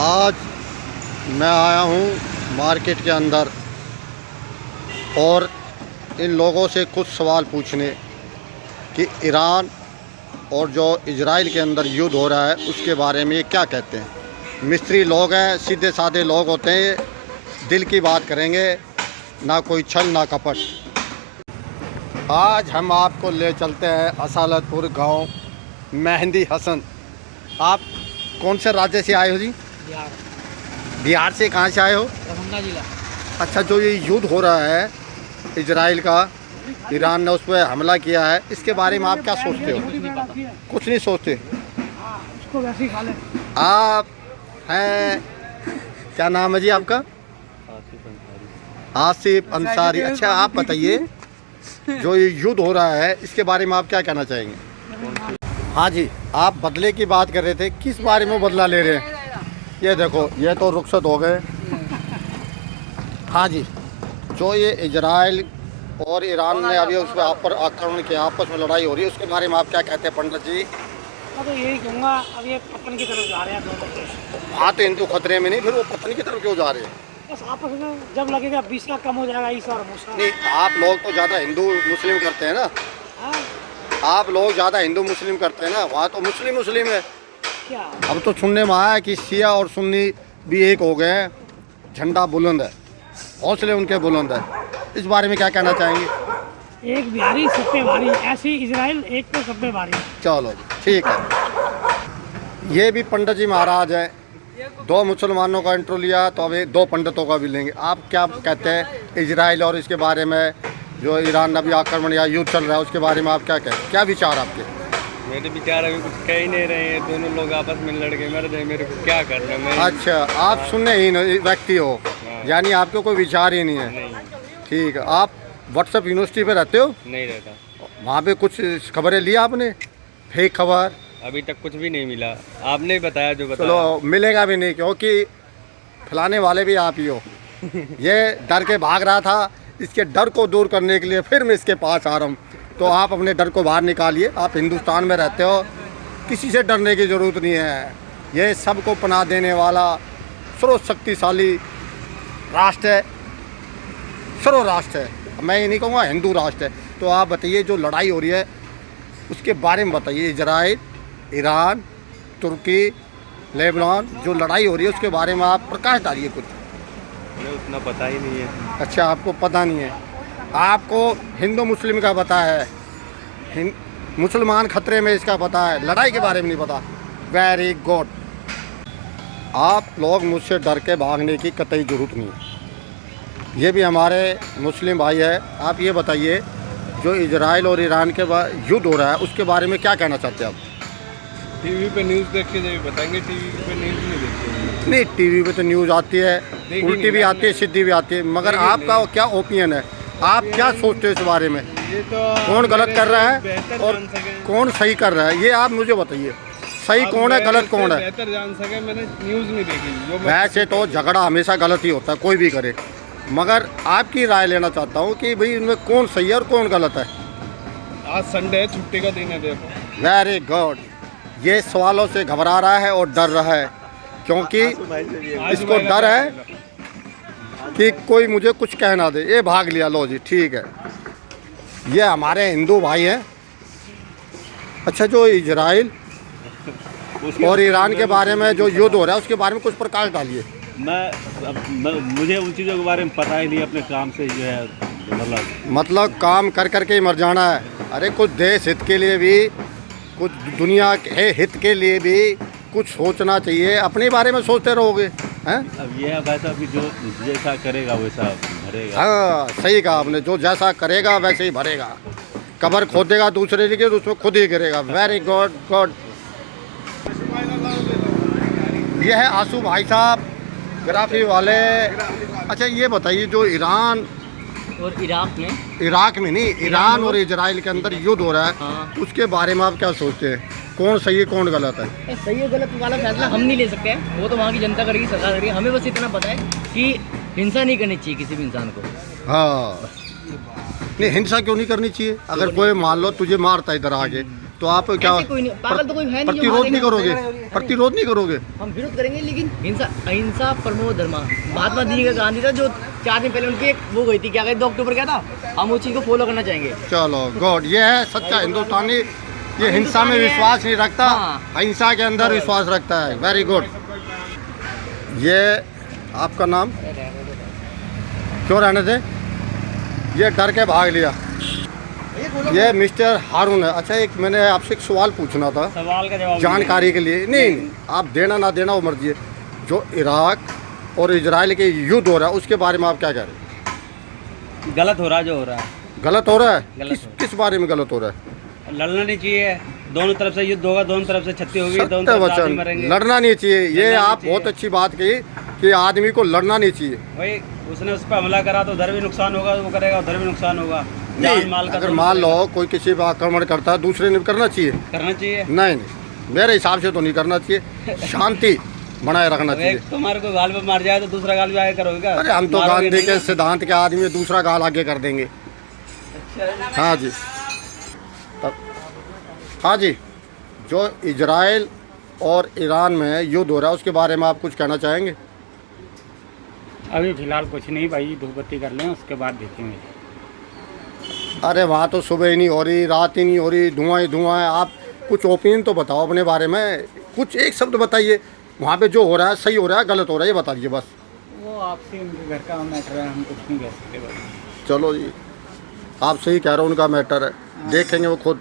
आज मैं आया हूँ मार्केट के अंदर और इन लोगों से कुछ सवाल पूछने कि ईरान और जो इजराइल के अंदर युद्ध हो रहा है उसके बारे में ये क्या कहते हैं। मिस्त्री लोग हैं, सीधे साधे लोग होते हैं, दिल की बात करेंगे, ना कोई छल ना कपट। आज हम आपको ले चलते हैं असालतपुर गांव मेहंदी हसन। आप कौन से राज्य से आए हो जी? बिहार। बिहार से कहाँ से आए हो? दरभंगा जिला। अच्छा, जो ये युद्ध हो रहा है इजराइल का, ईरान ने उस पर हमला किया है, इसके बारे में आप क्या सोचते हो? कुछ नहीं सोचते। उसको वैसे ही खा ले। आप हैं, क्या नाम है जी आपका? आसिफ अंसारी। अच्छा, आप बताइए जो ये युद्ध हो रहा है इसके बारे में आप क्या कहना चाहेंगे? हाँ जी, आप बदले की बात कर रहे थे, किस बारे में बदला ले रहे हैं? ये देखो, ये तो रुखसत हो गए। हाँ जी, जो ये इजराइल और ईरान ने अभी उस पर आक्रमण किया, आपस में लड़ाई हो रही है, उसके बारे में आप क्या कहते हैं पंडित जी? मैं तो यही कहूँगा, अब ये पतन की तरफ जा रहे हैं दोनों देश। हाँ, तो हिंदू खतरे में नहीं, फिर वो पतन की तरफ क्यों जा रहे हैं? बस आपस में जब लगेगा 20 लाख कम हो जाएगा ईसा और मूसा। नहीं, आप लोग तो ज़्यादा हिंदू मुस्लिम करते हैं ना। हाँ? आप लोग ज़्यादा हिंदू मुस्लिम करते हैं ना, वहाँ तो मुस्लिम है। क्या अब तो सुनने में आया है कि शिया और सुन्नी भी एक हो गए हैं, झंडा बुलंद है, हौसले उनके बुलंद है। इस बारे में क्या कहना चाहेंगे? एक बिहारी सब पे भारी, ऐसी इजराइल एक पे सब पे भारी। चलो जी, ठीक है। ये भी पंडित जी महाराज हैं, दो मुसलमानों का इंट्रो लिया तो अभी दो पंडितों का भी लेंगे। आप क्या कहते हैं इजराइल और इसके बारे में, जो ईरान अभी आक्रमण या युद्ध चल रहा है उसके बारे में आप क्या कहते हैं? क्या विचार आपके? मेरे विचार अभी कुछ कह ही नहीं रहे हैं, दोनों लोग आपस में लड़ के मर जाए, मेरे को क्या करना है? अच्छा, आप सुनने ही व्यक्ति हो, यानी आपके कोई विचार ही नहीं है। नहीं, ठीक है। आप व्हाट्सएप यूनिवर्सिटी पे रहते हो? नहीं रहता। वहाँ पे कुछ खबरें ली आपने? फेक खबर? अभी तक कुछ भी नहीं मिला, आपने ही बताया जो बताया। चलो, मिलेगा भी नहीं, क्योंकि फैलाने वाले भी आप ही हो। ये डर के भाग रहा था, इसके डर को दूर करने के लिए फिर मैं इसके पास आ रहा हूँ। तो आप अपने डर को बाहर निकालिए। आप हिंदुस्तान में रहते हो, किसी से डरने की ज़रूरत नहीं है। ये सबको पनाह देने वाला सर्वशक्तिशाली राष्ट्र है, सर्व राष्ट्र है। मैं ये नहीं कहूँगा हिंदू राष्ट्र है। तो आप बताइए, जो लड़ाई हो रही है उसके बारे में बताइए। इजराइल, ईरान, तुर्की, लेबनान, जो लड़ाई हो रही है उसके बारे में आप प्रकाश डालिए कुछ। मुझे उतना पता ही नहीं है। अच्छा, आपको पता नहीं है। आपको हिंदू मुस्लिम का पता है, मुसलमान खतरे में इसका पता है, लड़ाई के बारे में नहीं पता। Very good. आप लोग मुझसे डर के भागने की कतई ज़रूरत नहीं है। ये भी हमारे मुस्लिम भाई है। आप ये बताइए, जो इजराइल और ईरान के युद्ध हो रहा है उसके बारे में क्या कहना चाहते हैं आप? टीवी पे न्यूज़ देख के जब बताएंगे, टीवी पे न्यूज़ नहीं देखते। नहीं, टीवी पे तो न्यूज़ आती है, उल्टी भी आती है, सीधी भी आती है, मगर आपका क्या ओपिनियन है? आप क्या सोचते हो इस बारे में? ये तो कौन गलत कर रहा है और कौन सही कर रहा है, ये आप मुझे बताइए। सही कौन है, गलत कौन है? बेहतर जान सके, मैंने न्यूज़ नहीं देखी। वैसे तो झगड़ा हमेशा गलत ही होता है, कोई भी करे, मगर आपकी राय लेना चाहता हूँ कि भाई इनमें कौन सही है और कौन गलत है। आज संडे है, छुट्टी का दिन है, देखो। Very good. ये सवालों से घबरा रहा है और डर रहा है, क्योंकि इसको डर है कि कोई मुझे कुछ कह ना दे। ये भाग लिया। लो जी, ठीक है। ये हमारे हिंदू भाई हैं। अच्छा, जो इजराइल और ईरान के बारे में जो युद्ध हो रहा है उसके बारे में कुछ प्रकाश डालिए। मुझे उन चीज़ों के बारे में पता ही नहीं, अपने काम से जो है मतलब काम कर करके ही मर जाना है। अरे कुछ देश हित के लिए भी, कुछ दुनिया के हित के लिए भी कुछ सोचना चाहिए। अपने बारे में सोचते रहोगे हैं? अब ये है वैसा भी, जो जैसा करेगा वैसा भरेगा। हाँ, सही कहा आपने, जो जैसा करेगा वैसे ही भरेगा। कब्र खोदेगा दूसरे लिए तो उसमें खुद ही गिरेगा। Very good good. ये है आंसू भाई साहब, ग्राफी वाले। अच्छा, ये बताइए, जो ईरान और इराक में नहीं, ईरान और इजराइल के अंदर युद्ध हो रहा है, हाँ। उसके बारे में आप क्या सोचते हैं? कौन सही है, कौन गलत है? सही है गलत वाला फैसला हम नहीं ले सकते हैं, वो तो वहाँ की जनता करेगी, सरकार करेगी। हमें बस इतना पता है कि हिंसा नहीं करनी चाहिए किसी भी इंसान को। हाँ, नहीं, हिंसा क्यों नहीं करनी चाहिए? अगर कोई मान लो तुझे मारता इधर आके, तो आप क्या ऐसे कोई नहीं, पागल तो कोई है नहीं जो प्रतिरोध नहीं मारेगा। करोगे? प्रतिरोध नहीं करोगे? हम विरोध करेंगे, लेकिन हिंसा अहिंसा परमो धर्मा। महात्मा जी का गांधी था जो 4 दिन पहले उनकी एक वो गई थी, क्या कहते 2 अक्टूबर क्या था, हम उस चीज़ को फॉलो करना चाहेंगे। चलो गॉड, ये है सच्चा हिंदुस्तानी। ये हिंसा में विश्वास नहीं रखता, हाँ। अहिंसा के अंदर विश्वास रखता है। Very good. ये आपका नाम क्यों रहने दे? ये डर के भाग लिया। ये मिस्टर हारून है। अच्छा, एक मैंने आपसे एक सवाल पूछना था सवाल का जवाब जानकारी के लिए। नहीं, आप देना ना देना वो मर्जी है। जो इराक और इजराइल के युद्ध हो रहा है उसके बारे में आप क्या कह रहे हैं? गलत हो रहा है जो हो रहा है, गलत हो रहा है? गलत किस बारे में गलत हो रहा है? लड़ना नहीं चाहिए। दोनों तरफ से युद्ध होगा, दोनों तरफ से क्षति होगी, दोनों सत्य तरफ से आदमी वचन, मरेंगे। लड़ना नहीं चाहिए। ये लड़ना आप नहीं बहुत अच्छी बात कही कि आदमी को लड़ना नहीं चाहिए। भाई उसने उस पर हमला करा तो उधर भी नुकसान होगा, वो करेगा उधर भी नुकसान होगा। जान माल का अगर दोनों मान लो करेगा। कोई किसी पर आक्रमण करता है, दूसरे ने भी करना चाहिए? करना चाहिए। नहीं, मेरे हिसाब से तो नहीं करना चाहिए। शांति बनाए रखना अब चाहिए। एक तुम्हारे को गाल पे मार जाए तो दूसरा गाल भी आगे करोगे क्या? अरे हम तो मारोगे गांधी नहीं के ना? सिद्धांत के आदमी, दूसरा गाल आगे कर देंगे। हाँ जी, तब हाँ जी, जो इजराइल और ईरान में युद्ध हो रहा है उसके बारे में आप कुछ कहना चाहेंगे? अभी फिलहाल कुछ नहीं भाई, धूप बत्ती कर लें उसके बाद देखेंगे। अरे वहाँ तो सुबह ही नहीं हो रही, रात ही नहीं हो रही, धुआं ही धुआं है। आप कुछ ओपिनियन तो बताओ अपने बारे में, कुछ एक शब्द बताइए। वहाँ पे जो हो रहा है सही हो रहा है गलत हो रहा है, ये बता दीजिए बस। वो आपसे उनके घर का मैटर है, हम कुछ नहीं कह सकते भाई। चलो जी, आप सही कह रहे हो, उनका मैटर है, देखेंगे वो खुद।